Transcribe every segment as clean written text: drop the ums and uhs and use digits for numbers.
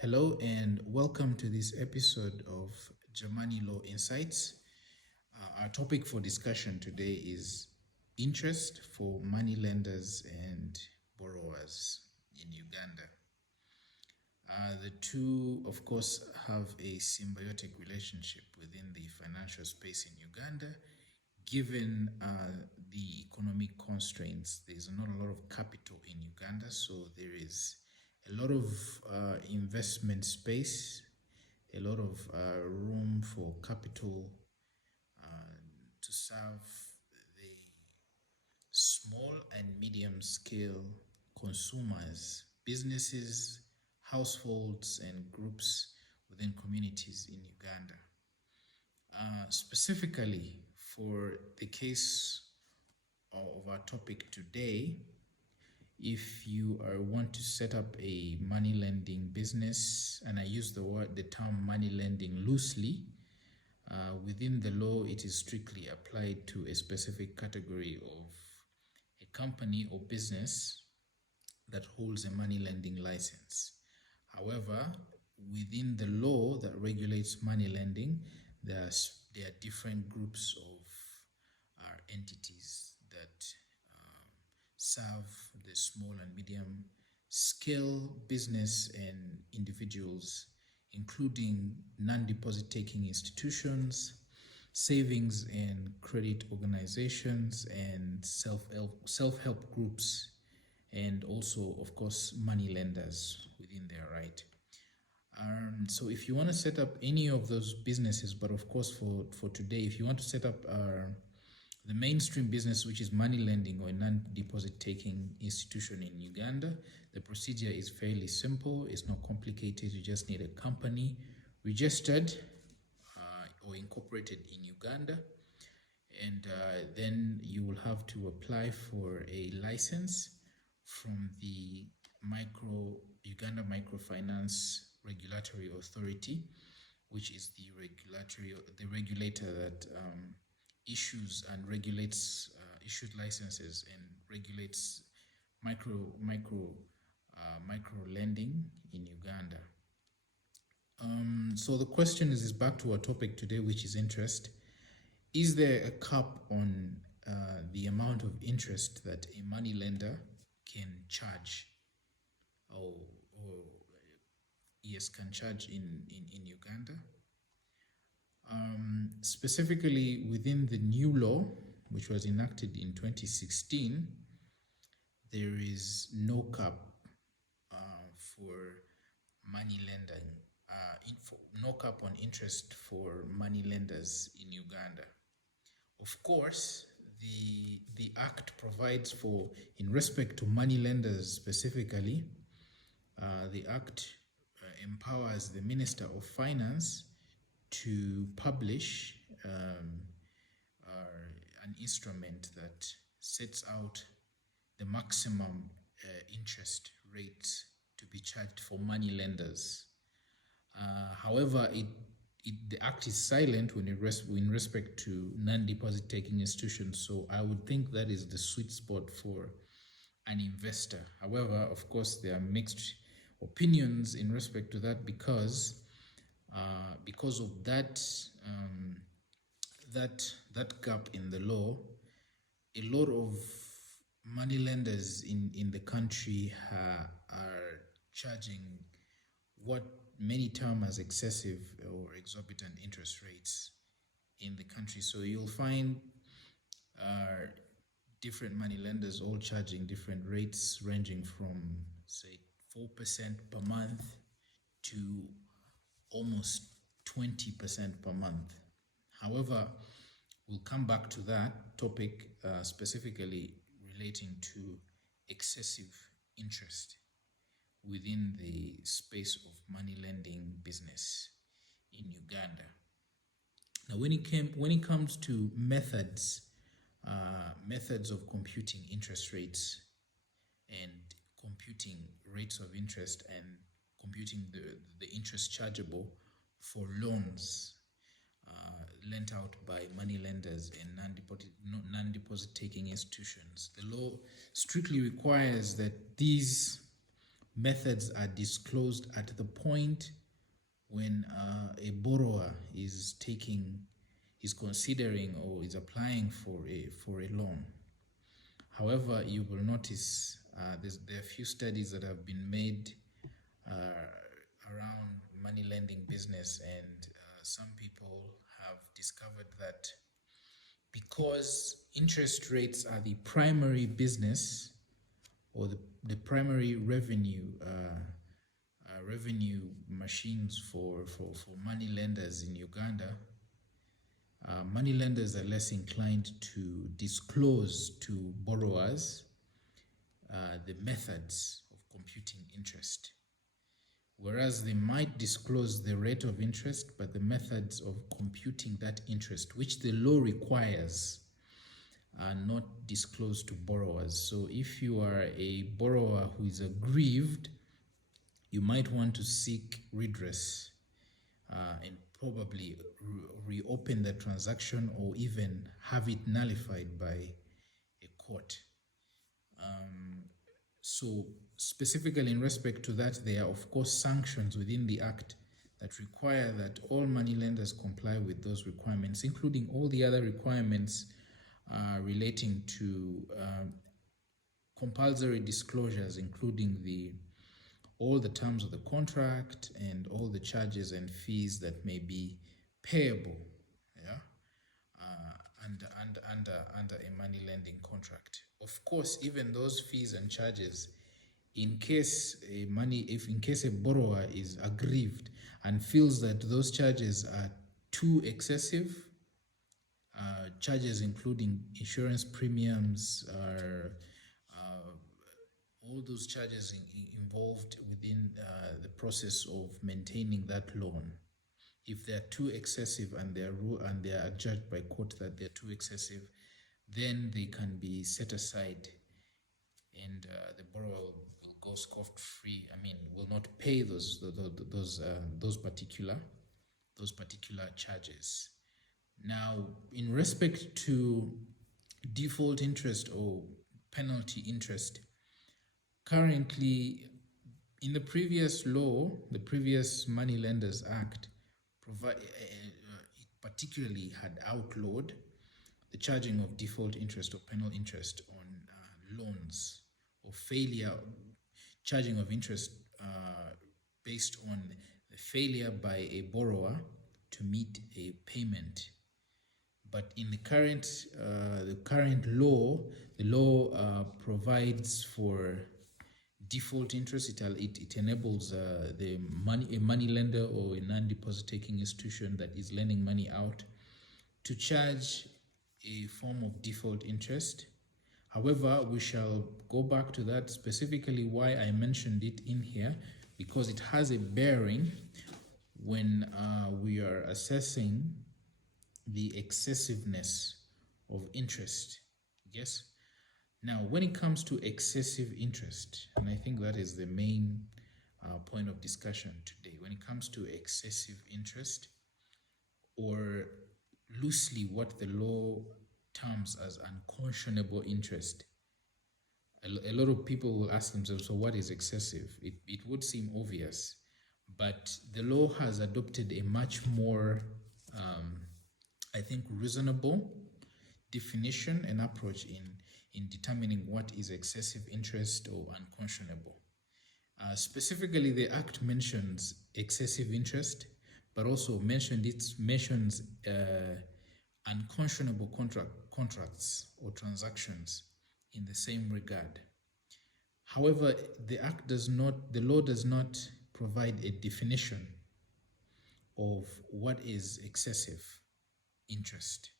Hello and welcome to this episode of Jamani-Law Insights. Our topic for discussion today is interest for money lenders and borrowers in Uganda. The two, of course, have a symbiotic relationship within the financial space in Uganda. Given the economic constraints, there's not a lot of capital in Uganda, so there is a lot of investment space, a lot of room for capital to serve the small and medium scale consumers, businesses, households, and groups within communities in Uganda. Specifically for the case of our topic today, if you want to set up a money lending business, and I use the term money lending loosely, within the law it is strictly applied to a specific category of a company or business that holds a money lending license. However, within the law that regulates money lending, there are different groups of entities that serve the small and medium scale business and individuals, including non-deposit taking institutions, savings and credit organizations, and self-help groups, and also, of course, money lenders within their right. So if you want to set up any of those businesses, but of course for today, if you want to set up the mainstream business, which is money lending or a non-deposit taking institution in Uganda, the procedure is fairly simple. It's not complicated. You just need a company registered or incorporated in Uganda, and then you will have to apply for a license from the Uganda Microfinance Regulatory Authority, which is the regulator that issues and regulates issued licenses and regulates micro lending in Uganda. So the question is back to our topic today, which is interest. Is there a cap on the amount of interest that a money lender can charge can charge in Uganda? Specifically within the new law, which was enacted in 2016, there is no cap for money lending, no cap on interest for money lenders in Uganda. Of course, the Act provides for, in respect to money lenders specifically, the Act empowers the Minister of Finance to publish an instrument that sets out the maximum interest rates to be charged for money lenders. However, the Act is silent in respect to non-deposit taking institutions, so I would think that is the sweet spot for an investor. However, of course, there are mixed opinions in respect to that because of that gap in the law. A lot of money lenders in the country are charging what many term as excessive or exorbitant interest rates in the country. So you'll find different money lenders all charging different rates, ranging from, say, 4% per month to almost 20% per month. However, we'll come back to that topic specifically relating to excessive interest within the space of money lending business in Uganda. Now, when it comes to methods of computing interest rates and computing rates of interest and computing the interest chargeable for loans lent out by money lenders and non-deposit taking institutions, the law strictly requires that these methods are disclosed at the point when a borrower is considering or is applying for a loan. However, you will notice there are few studies that have been made around money lending business, and some people have discovered that because interest rates are the primary business or the primary revenue machines for money lenders in Uganda, money lenders are less inclined to disclose to borrowers the methods of computing interest. Whereas they might disclose the rate of interest, but the methods of computing that interest, which the law requires, are not disclosed to borrowers. So if you are a borrower who is aggrieved, you might want to seek redress and probably reopen the transaction or even have it nullified by a court. So specifically in respect to that, there are of course sanctions within the Act that require that all money lenders comply with those requirements, including all the other requirements relating to compulsory disclosures, including all the terms of the contract and all the charges and fees that may be payable, under a money lending contract. Of course, even those fees and charges, in case a borrower is aggrieved and feels that those charges are too excessive, charges including insurance premiums, all those charges involved within the process of maintaining that loan. If they are too excessive and they are adjudged by court that they're too excessive, then they can be set aside, and the borrower will go scot-free. Will not pay those particular charges. Now, in respect to default interest or penalty interest, currently in the previous law, the previous Money Lenders Act, it particularly had outlawed the charging of default interest or penal interest on loans, or charging of interest based on the failure by a borrower to meet a payment. But in the current law, the law provides for default interest. It enables a money lender or a non-deposit taking institution that is lending money out to charge a form of default interest. However, we shall go back to that, specifically why I mentioned it in here, because it has a bearing when we are assessing the excessiveness of interest. Yes. Now, when it comes to excessive interest, and I think that is the main point of discussion today, when it comes to excessive interest, or loosely what the law terms as unconscionable interest, a lot of people will ask themselves, so what is excessive? It would seem obvious, but the law has adopted a much more, I think, reasonable definition and approach in determining what is excessive interest or unconscionable. Specifically, the Act mentions excessive interest, but also mentions unconscionable contracts or transactions in the same regard. However, the law does not provide a definition of what is excessive interest.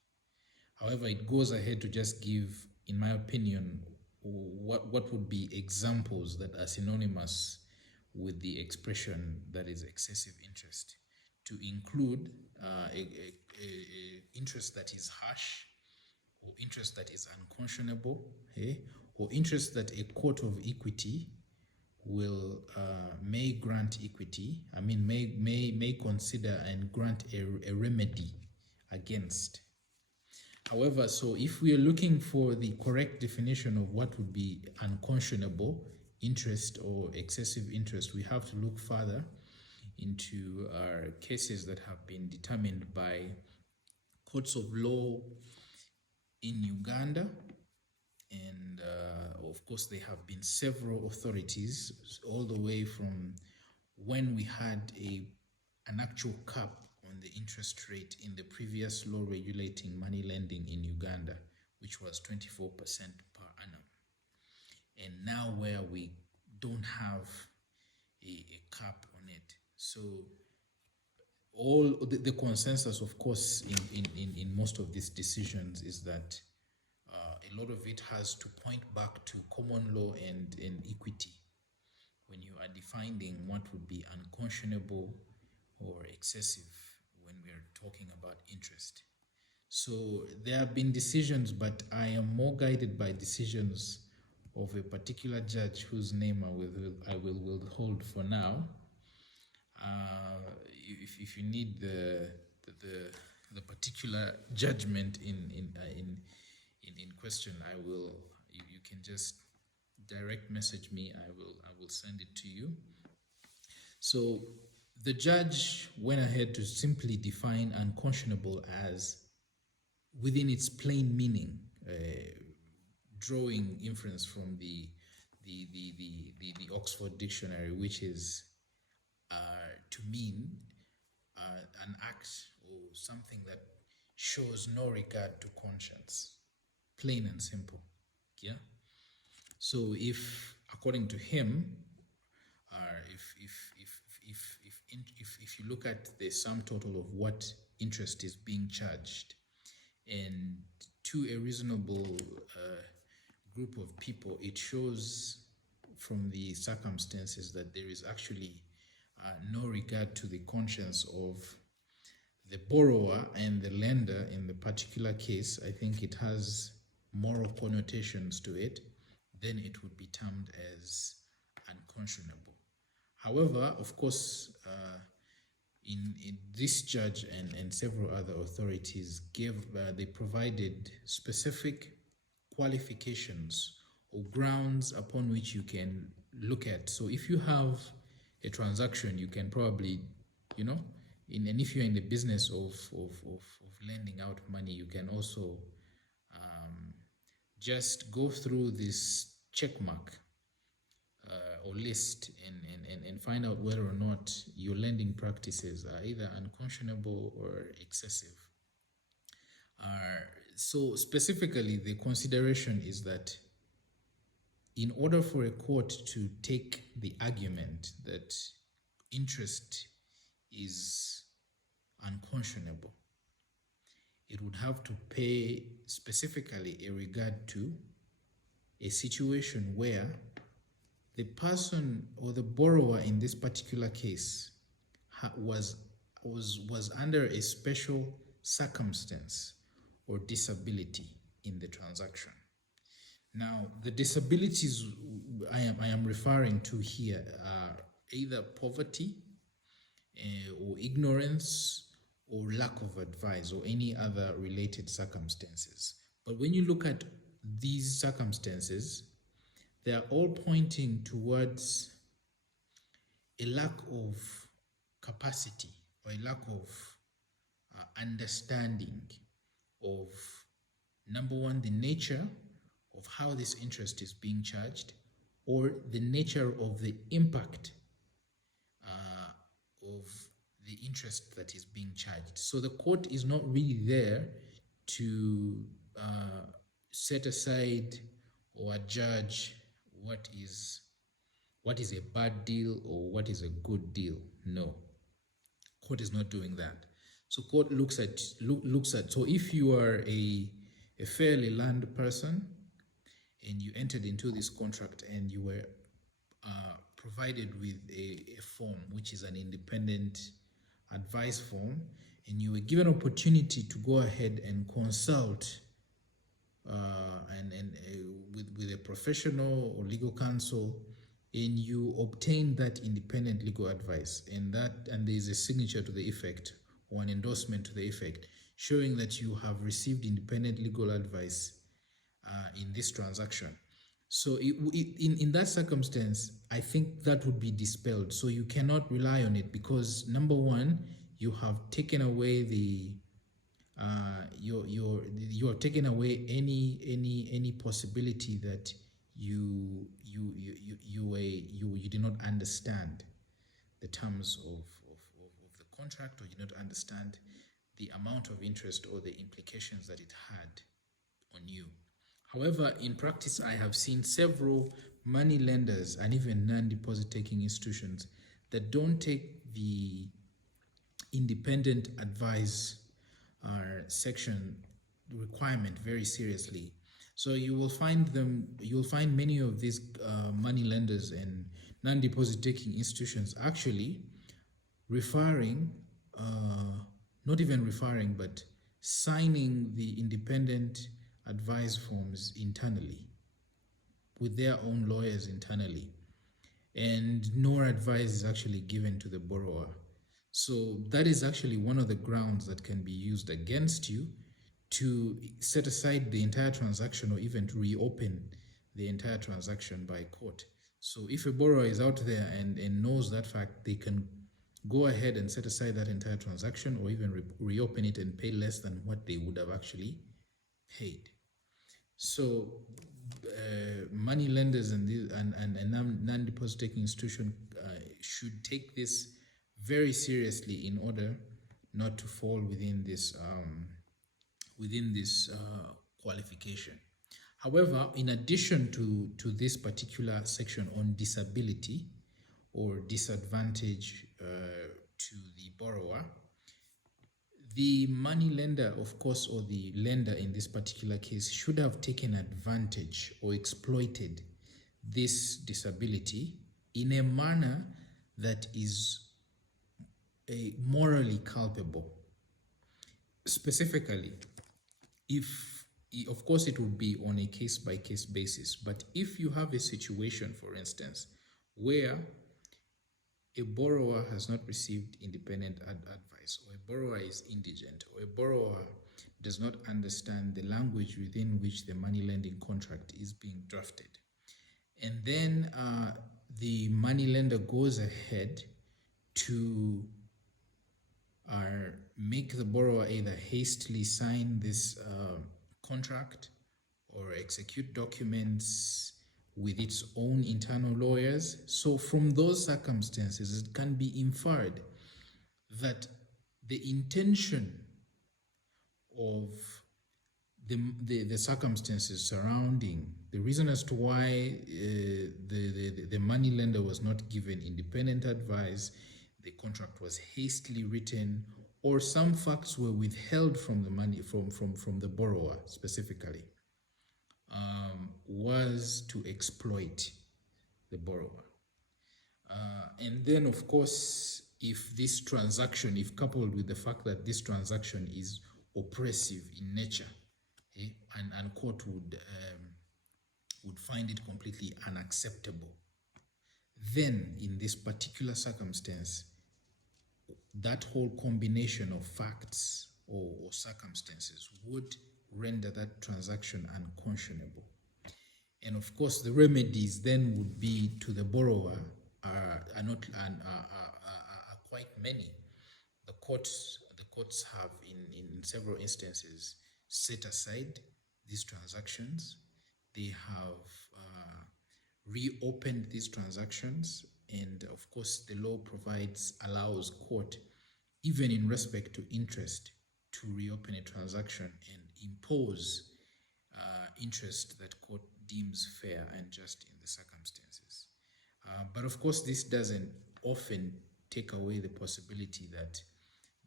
However, it goes ahead to just give, in my opinion, what would be examples that are synonymous with the expression that is excessive interest, to include interest that is harsh, or interest that is unconscionable, or interest that a court of equity may grant equity. May consider and grant a remedy against. However, so if we are looking for the correct definition of what would be unconscionable interest or excessive interest, we have to look further into cases that have been determined by courts of law in Uganda. And of course, there have been several authorities all the way from when we had an actual cap on the interest rate in the previous law regulating money lending in Uganda, which was 24% per annum. And now where we don't have a cap on it. So all the consensus, of course, in most of these decisions is that a lot of it has to point back to common law and equity when you are defining what would be unconscionable or excessive when we're talking about interest. So there have been decisions, but I am more guided by decisions of a particular judge whose name I will withhold for now. If you need the particular judgment in question, I will. You can just direct message me. I will send it to you. So the judge went ahead to simply define unconscionable as, within its plain meaning, drawing inference from the Oxford Dictionary, which is to mean an act or something that shows no regard to conscience, plain and simple. Yeah. So if, according to him, if you look at the sum total of what interest is being charged, and to a reasonable group of people, it shows from the circumstances that there is actually no regard to the conscience of the borrower and the lender in the particular case. I think it has moral connotations to it, then it would be termed as unconscionable. However, of course, in this judge and several other authorities they provided specific qualifications or grounds upon which you can look at. So if you have a transaction, you can probably, and if you're in the business of lending out money, you can also just go through this check mark or list and find out whether or not your lending practices are either unconscionable or excessive. So specifically, the consideration is that in order for a court to take the argument that interest is unconscionable, it would have to pay specifically a regard to a situation where the person or the borrower in this particular case was under a special circumstance or disability in the transaction. Now, the disabilities I am referring to here are either poverty or ignorance or lack of advice or any other related circumstances. But when you look at these circumstances, they are all pointing towards a lack of capacity or a lack of understanding of, number one, the nature of how this interest is being charged, or the nature of the impact of the interest that is being charged. So the court is not really there to set aside or judge what is a bad deal or what is a good deal. No, court is not doing that. So court looks at so if you are a fairly learned person and you entered into this contract and you were provided with a form which is an independent advice form, and you were given opportunity to go ahead and consult with a professional or legal counsel, and you obtain that independent legal advice, and there is a signature to the effect or an endorsement to the effect showing that you have received independent legal advice in this transaction, So in that circumstance, I think that would be dispelled. So you cannot rely on it because number one, you have taken away the you have taken away any possibility that you did not understand the terms of the contract, or you did not understand the amount of interest or the implications that it had on you. However, in practice, I have seen several money lenders and even non-deposit taking institutions that don't take the independent advice section requirement very seriously. So you'll find many of these money lenders and non-deposit taking institutions actually referring, not even referring, but signing the independent advice forms internally with their own lawyers internally, and no advice is actually given to the borrower. So that is actually one of the grounds that can be used against you to set aside the entire transaction or even to reopen the entire transaction by court. So if a borrower is out there and knows that fact, they can go ahead and set aside that entire transaction or even reopen it and pay less than what they would have actually paid. So money lenders and non-deposit taking institution should take this very seriously in order not to fall within this qualification. However, in addition to this particular section on disability or disadvantage to the borrower, the money lender, of course, or the lender in this particular case, should have taken advantage or exploited this disability in a manner that is morally culpable. Specifically, if, of course, it would be on a case-by-case basis, but if you have a situation, for instance, where a borrower has not received independent advice, or a borrower is indigent, or a borrower does not understand the language within which the money lending contract is being drafted, and then the money lender goes ahead to make the borrower either hastily sign this contract or execute documents with its own internal lawyers. So from those circumstances, it can be inferred that the intention of the circumstances surrounding the reason as to why the money lender was not given independent advice, the contract was hastily written, or some facts were withheld from the money from the borrower specifically, was to exploit the borrower. And then, of course, if this transaction, if coupled with the fact that this transaction is oppressive in nature, and court would find it completely unacceptable, then in this particular circumstance, that whole combination of facts or circumstances would render that transaction unconscionable. And of course, the remedies then would be to the borrower are quite many. The courts have in several instances set aside these transactions. They have reopened these transactions, and of course the law allows court, even in respect to interest, to reopen a transaction and impose interest that court deems fair and just in the circumstances. But of course, this doesn't often take away the possibility that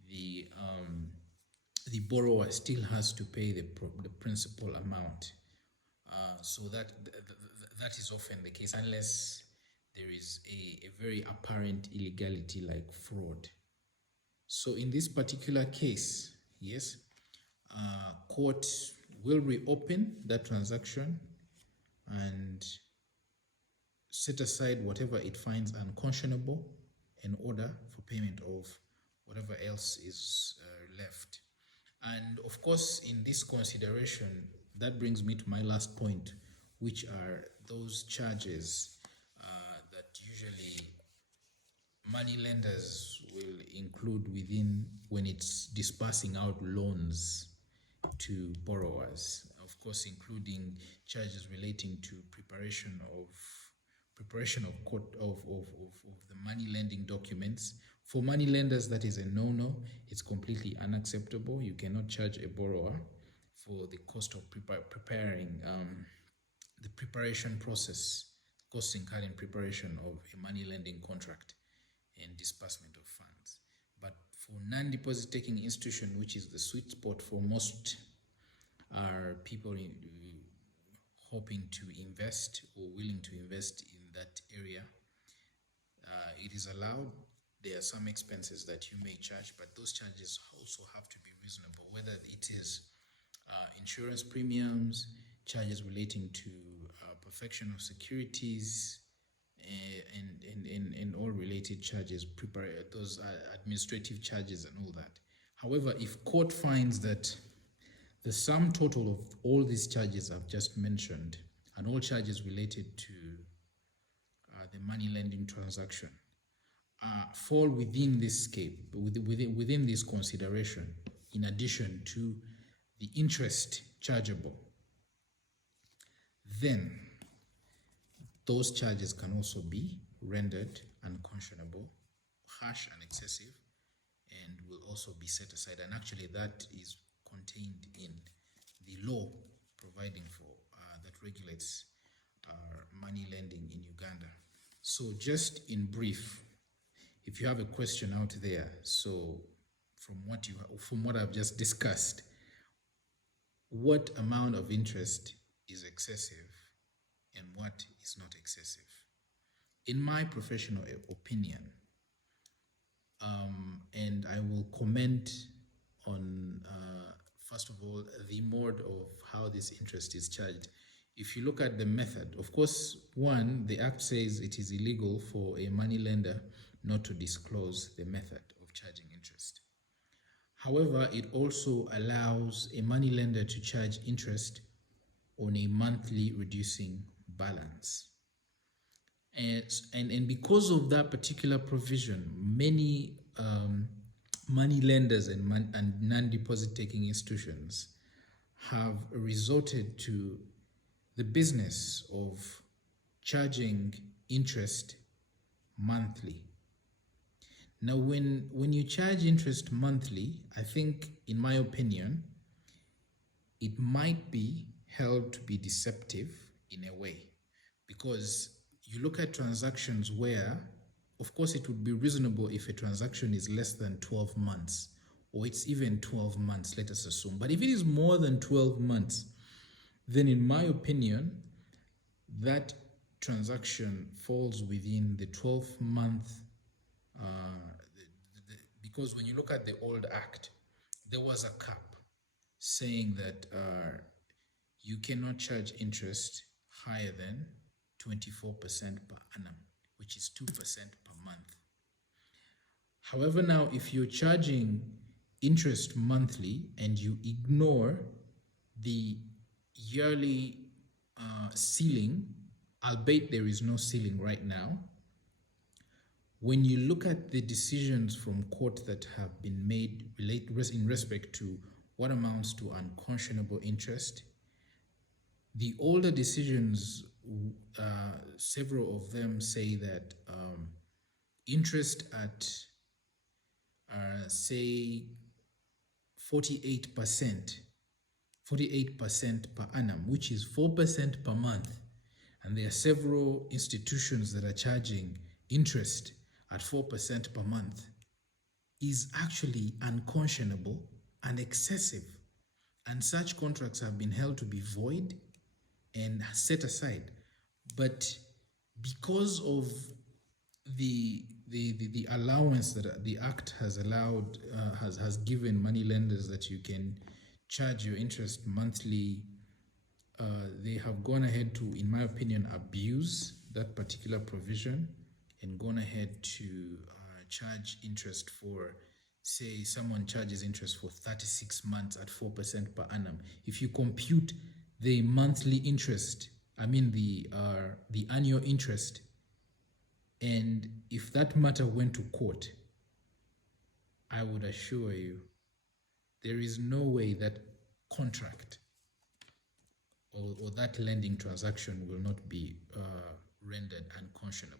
the borrower still has to pay the principal amount. So that is often the case, unless there is a very apparent illegality like fraud. So in this particular case, yes, court will reopen that transaction and set aside whatever it finds unconscionable in order for payment of whatever else is left. And of course, in this consideration, that brings me to my last point which are those charges that usually money lenders will include within when it's dispersing out loans to borrowers, of course, including charges relating to preparation of court of the money lending documents. For money lenders, that is a no-no. It's completely unacceptable. You cannot charge a borrower for the cost of preparing the preparation process, costs incurred in preparation of a money lending contract and disbursement of funds. But for non-deposit taking institution, which is the sweet spot for most people hoping to invest or willing to invest in that area, it is allowed. There are some expenses that you may charge, but those charges also have to be reasonable, whether it is insurance premiums, charges relating to perfection of securities, and all related charges, those administrative charges and all that. However, if court finds that the sum total of all these charges I've just mentioned and all charges related to the money lending transaction fall within this scape, within this consideration, in addition to the interest chargeable, then those charges can also be rendered unconscionable, harsh and excessive, and will also be set aside. And actually that is contained in the law providing for that regulates money lending in Uganda. So just in brief, if you have a question out there, so from what I've just discussed, what amount of interest is excessive and what is not excessive? In my professional opinion, and I will comment on first of all the mode of how this interest is charged. If you look at the method, of course, one, the Act says it is illegal for a money lender not to disclose the method of charging interest. However, it also allows a money lender to charge interest on a monthly reducing balance. And because of that particular provision, many money lenders and non-deposit taking institutions have resorted to the business of charging interest monthly. Now, when you charge interest monthly, I think, in my opinion, it might be held to be deceptive in a way, because you look at transactions where, of course, it would be reasonable if a transaction is less than 12 months, or it's even 12 months, let us assume. But if it is more than 12 months, then in my opinion, that transaction falls within the 12-month, because when you look at the old Act, there was a cap saying that you cannot charge interest higher than 24% per annum, which is 2% per month. However, now if you're charging interest monthly and you ignore the yearly ceiling, albeit there is no ceiling right now, when you look at the decisions from court that have been made in respect to what amounts to unconscionable interest, the older decisions, several of them say that interest at, say, 48% per annum, which is 4% per month, and there are several institutions that are charging interest at 4% per month, is actually unconscionable and excessive. And such contracts have been held to be void and set aside. But because of the allowance that the Act has allowed, has given money lenders that you can charge your interest monthly, they have gone ahead to, in my opinion, abuse that particular provision and gone ahead to charge interest for, say, someone charges interest for 36 months at 4% per annum. If you compute the monthly interest the annual interest, and if that matter went to court, I would assure you there is no way that contract or that lending transaction will not be rendered unconscionable.